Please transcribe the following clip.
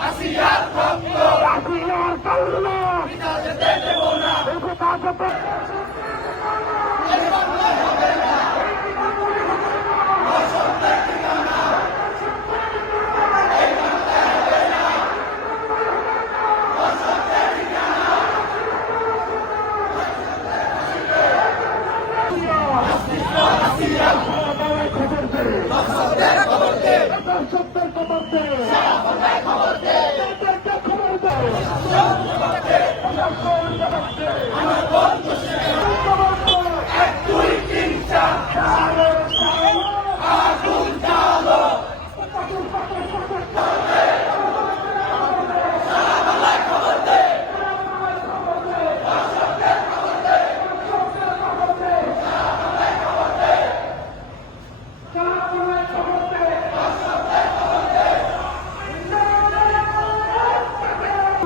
আসিয়ার রক্ত আসিয়ার কান্না পিতা যেতে দেব না É com!